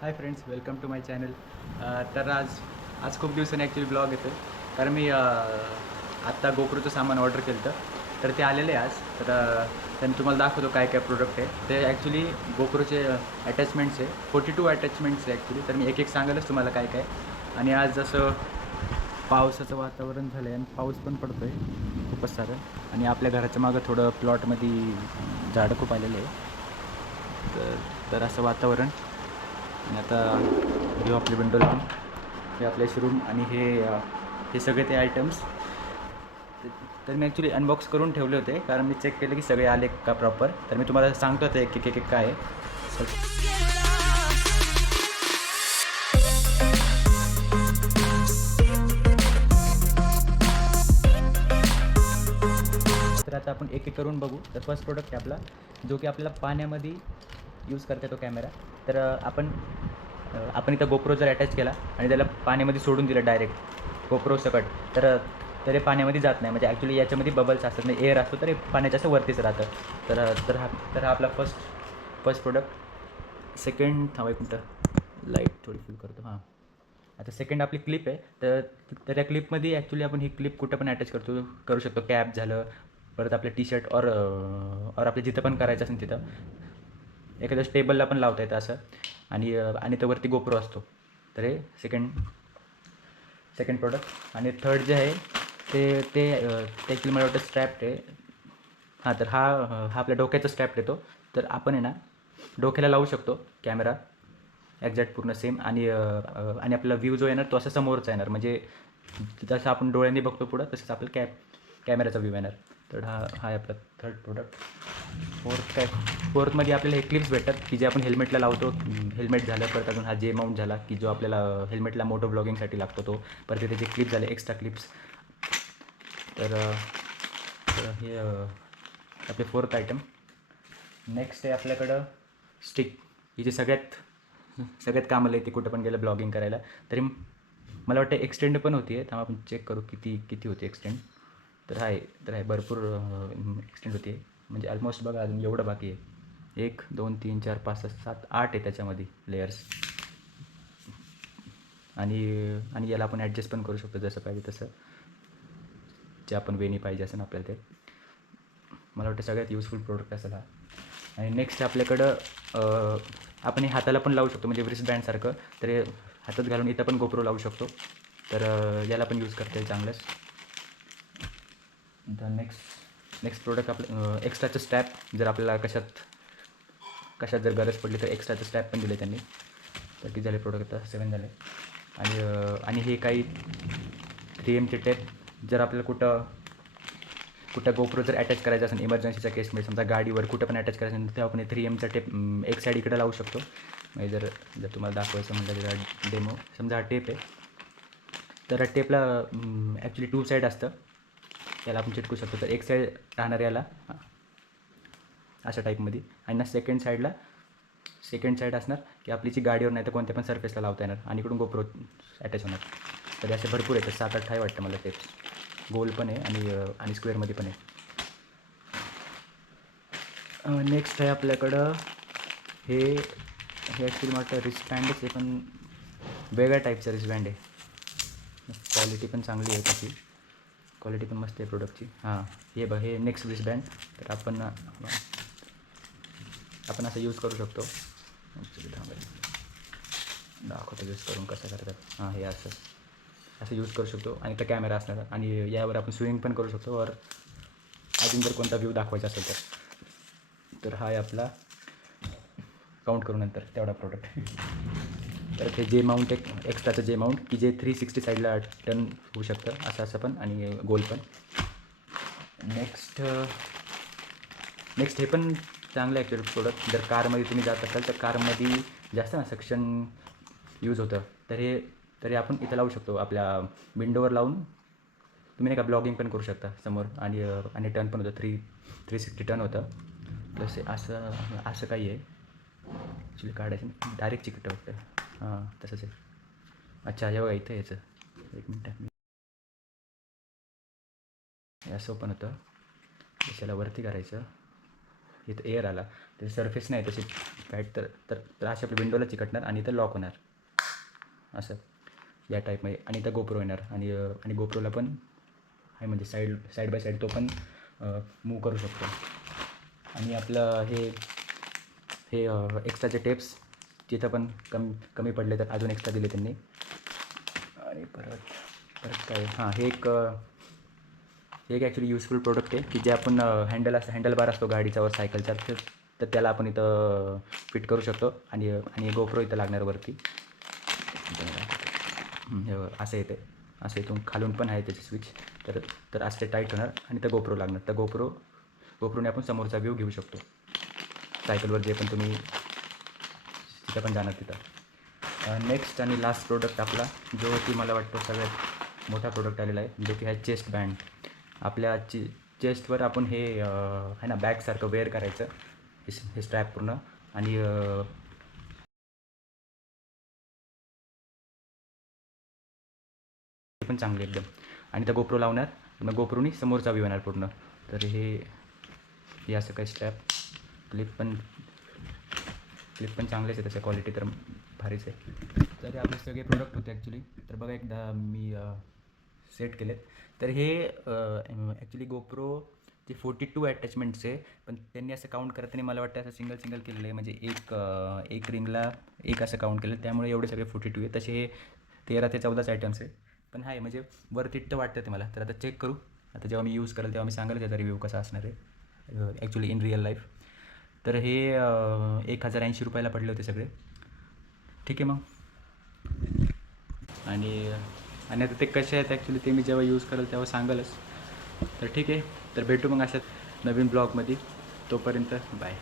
High friends, welcome to my channel. तर आज आज खूप दिवसांनी ॲक्च्युली ब्लॉग येतो कारण मी आत्ता गोप्रोचं सामान ऑर्डर केलं होतं. तर ते आलेलं आहे आज. तर त्यांनी तुम्हाला दाखवतो काय काय प्रोडक्ट आहे. ते ॲक्च्युली गोप्रोचे अटॅचमेंट्स आहे, 42 अटॅचमेंट्स आहे ॲक्च्युली. तर मी एक एक सांगालच तुम्हाला काय काय. आणि आज जसं पावसाचं वातावरण झालं आहे आणि पाऊस पण पडतो आहे खूपच सारं. आणि आपल्या घराच्या मागं थोडं प्लॉटमध्ये झाडं खूप आलेले आहे. तर तर असं वातावरण. आणि आता घेऊ आपली विंडो लावून. हे आपले शोरूम आणि हे सगळे ते आयटम्स. तर मी ॲक्च्युली अनबॉक्स करून ठेवले होते कारण मी चेक केलं की सगळे आले का प्रॉपर. तर मी तुम्हाला सांगतो आता एक एक एक एक काय आहे. तर आता आपण एक एक करून बघू. तर फर्स्ट प्रोडक्ट आहे आपला, जो की आपल्याला पाण्यामध्ये यूज करता येतो कॅमेरा. तर आपण इथं गोप्रो जर अटॅच केला आणि त्याला पाण्यामध्ये सोडून दिलं डायरेक्ट गोप्रो सकट, तर हे पाण्यामध्ये जात नाही. म्हणजे ॲक्च्युली याच्यामध्ये बबल्स असतात, नाही एअर असतो, तर हे पाण्याच्या असं वरतीच राहतं. तर तर हा आपला फर्स्ट प्रोडक्ट. सेकंड थांबा एक मिनटं, लाईट थोडी फुल करतो. हां, आता सेकंड आपली क्लिप आहे. तर या क्लिपमध्ये ॲक्च्युली आपण ही क्लिप कुठं पण अटॅच करू शकतो. कॅप झालं, परत आपलं टी शर्ट और आपल्या जिथं पण करायचं असेल तिथं एखाद्या टेबलला पण लावता येतं असं. आणि तर वरती गोप्रो असतो. तर हे सेकंड प्रोडक्ट. आणि थर्ड जे आहे ते ॲक्च्युली मला वाटतं स्ट्रॅप्ड आहे. हां, तर हा आपल्या डोक्याचा स्ट्रॅप येतो. तर आपण आहे ना डोक्याला लावू शकतो कॅमेरा एक्झॅक्ट पूर्ण सेम. आणि आपला व्ह्यू जो येणार तो असा समोरचा येणार. म्हणजे जसं आपण डोळ्यांनी बघतो पुढं, तसंच आपलं कॅमेराचा व्ह्यू येणार. तर हा आहे आपला थर्ड प्रोडक्ट. फोर्थमध्ये आपल्याला हे क्लिप्स भेटतात की जे आपण हेल्मेटला लावतो. हेल्मेट झालं, परत अजून हा जे माउंट झाला की जो आपल्याला हेल्मेटला मोटो ब्लॉगिंगसाठी लागतो तो. परत त्याचे क्लिप झाले एक्स्ट्रा क्लिप्स. तर हे आपले फोर्थ आयटम. नेक्स्ट आहे आपल्याकडं स्टिक. ही जी सगळ्यात कामाला येते कुठं पण गेलं ब्लॉगिंग करायला. तरी मला वाटतं एक्सटेंड पण होती आहे. थांबा आपण चेक करू किती होती एक्सटेंड. तर आहे भरपूर एक्सटेंड होती आहे. म्हणजे ऑलमोस्ट बघा अजून एवढं बाकी आहे. 1 2 3 4 5 6 7 8 आहे त्याच्यामध्ये लेयर्स. आणि याला आपण ॲडजस्ट पण करू शकतो जसं पाहिजे तसं, जे आपण वेणी पाहिजे असेल आपल्याला ते. मला वाटतं सगळ्यात युजफुल प्रोडक्ट असेल हा. आणि नेक्स्ट आपल्याकडं आपण हे हाताला पण लावू शकतो, म्हणजे ब्रेसबँडसारखं. तर हे हातात घालून इथं पण गोप्रो लावू शकतो. तर याला पण यूज करता येईल चांगलंच. द नेक्स्ट प्रोडक्ट आपलं एक्स्ट्राचं स्टॅप. जर आपल्याला कशात जर गरज पडली तर एक्स्ट्राचं स्टॅप पण दिले त्यांनी. तर किती झाले प्रोडक्ट, आता 7 झाले. आणि हे काही 3Mचे टेप. जर आपल्याला कुठं गोप्रो जर अटॅच करायचं असेल इमर्जन्सीच्या केसमध्ये, समजा गाडीवर कुठं पण अटॅच करायचं असेल, तेव्हा आपण 3Mचा टेप एक साईड इकडे लावू शकतो. म्हणजे जर तुम्हाला दाखवायचं म्हटलं जरा डेमो. समजा हा टेप आहे, तर टेपला ॲक्च्युली 2 साईड असतं. याला आपण चिटकू शकतो. तर एक साईड राहणार याला अशा टाईपमध्ये. आणि ना सेकंड साईड असणार की आपली जी गाडीवर नाही तर कोणत्या पण सरफेसला लावता येणार. आणि इकडून गोप्रो अटॅच होणार. तर असे भरपूर येतात, 7-8 आहे वाटतं मला टेप्स. गोल पण आहे आणि स्क्वेअरमध्ये पण आहे. नेक्स्ट आहे आपल्याकडं हे ॲक्च्युली मला वाटतं रिस्बँडच आहे, पण वेगळ्या टाईपचं रिस्बँड आहे. क्वालिटी पण चांगली आहे त्याची. क्वालिटी पण मस्त आहे प्रोडक्टची. हां, हे नेक्स्ट रिस्बँड. तर आपण असं यूज करू शकतो. ॲक्च्युली दाखवतो यूज करून कसं करतात. हां, हे असं यूज करू शकतो. आणि तो कॅमेरा असणार आणि यावर आपण स्विंग पण करू शकतो. अजून जर कोणता व्ह्यू दाखवायचा असेल तर हा आहे आपला काउंट करू नंतर तेवढा प्रोडक्ट. तर ते जे माउंट एक एक्स्ट्राचं जे माउंट की जे 360 साईडला टर्न होऊ शकतं, असं पण आणि गोल पण. नेक्स्ट हे पण चांगलं आहे ॲक्च्युअली प्रोडक्ट. जर कारमध्ये तुम्ही जात असाल तर कारमध्ये जास्त ना सक्शन यूज होतं. तर हे आपण इथं लावू शकतो, आपल्या विंडोवर लावून तुम्ही नाही का ब्लॉगिंग पण करू शकता समोर. आणि टर्न पण होतं, 360 टर्न होतं. प्लस असं काही आहे ॲक्च्युली काढायचं डायरेक्ट चिकट वाटतं. हां, तसंच आहे. अच्छा, हे बघा इथं याचं एक मिनटं. हे असं ओपन होतं. त्याला वरती करायचं. इथं एअर आला तर सरफेस नाही तशी फॅट तर तर तर अशी आपल्या विंडोला चिकटणार आणि इथं लॉक होणार असं या टाईपमध्ये. आणि इथं गोप्रो येणार आणि गोप्रोला पण आहे म्हणजे साईड बाय साईड तो पण मूव करू शकतो. आणि आपलं हे हे एक्स्ट्राचे टेप्स तिथं पण कमी पडले तर अजून एक्स्ट्रा दिले त्यांनी. आणि परत काय हां हे एक ॲक्च्युली युजफुल प्रोडक्ट आहे की जे आपण हँडलबार असतो गाडीचा वर सायकलचा तर त्याला आपण इथं फिट करू शकतो. आणि गोप्रो इथं लागणार वरती. असं येते असं इथून खालून पण आहे त्याचे स्विच तर असं टाईट होणार आणि त्या गोप्रो लागणार. तर गोप्रोने आपण समोरचा व्ह्यू घेऊ शकतो सायकलवर जे पण तुम्ही तिथं पण जाणार तिथं. नेक्स्ट आणि लास्ट प्रोडक्ट आपला जो की मला वाटतो सगळ्यात मोठा प्रोडक्ट आलेला आहे जो की आहे चेस्ट बँड. आपल्या चेस्टवर आपण हे आहे ना बॅगसारखं वेअर करायचं हे स्ट्रॅप पूर्ण. आणि पण चांगले एकदम. आणि त्या गोप्रो लावणार मग गोप्रोनी समोरचा व्ह्यू येणार पूर्ण. तर हे असं काही स्ट्रॅप क्लिप पण चांगलेच आहे तसं क्वालिटी तर भारीच आहे. तर हे आपले सगळे प्रोडक्ट होते ॲक्च्युली. तर बघा एकदा मी सेट केलेत. तर हे ॲक्च्युली गोप्रो जे 42 अटॅचमेंट्स आहे पण त्यांनी असं काउंट करताना मला वाटतं असं सिंगल केलेलं आहे म्हणजे एक रिंगला एक असं काउंट केलं त्यामुळे एवढे सगळे 42 आहे. तसे हे 13 ते 14 आयटम्स आहे पण आहे म्हणजे वर्थ इट तर वाटतं ते मला. तर आता चेक करू. आता जेव्हा मी यूज करेल तेव्हा मी सांगेल त्याचा रिव्ह्यू कसा असणार आहे ॲक्च्युली इन रिअल लाईफ. तर हे 1080 रुपयाला पडले होते सगळे. ठीक आहे मग. आणि आता ते कसे आहेत ॲक्च्युली ते मी जेव्हा यूज करेल तेव्हा सांगालच. तर ठीक आहे. तर भेटू मग अशात नवीन ब्लॉगमध्ये. तोपर्यंत बाय.